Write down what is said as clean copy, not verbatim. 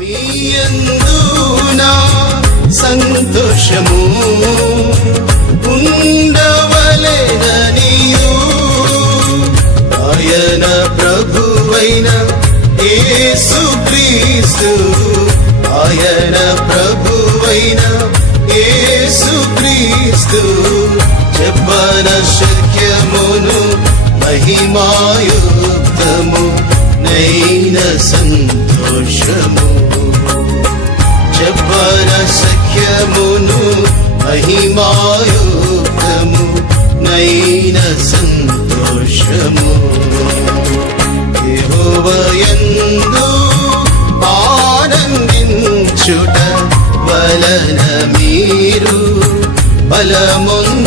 మీయందు నా సంతోషము ఉండవలెననియు ఆయన ప్రభువైన యేసుక్రీస్తు ఆయన ప్రభువైన యేసుక్రీస్తు చెప్పన శక్యమును మహిమాయుక్తము నైన సంతోషము చెప్పన శక్యమును మహిమాయుక్తము నైన సంతోషము యెహోవాయందు ఆనందించుట వలన మీరు బలముందుదురు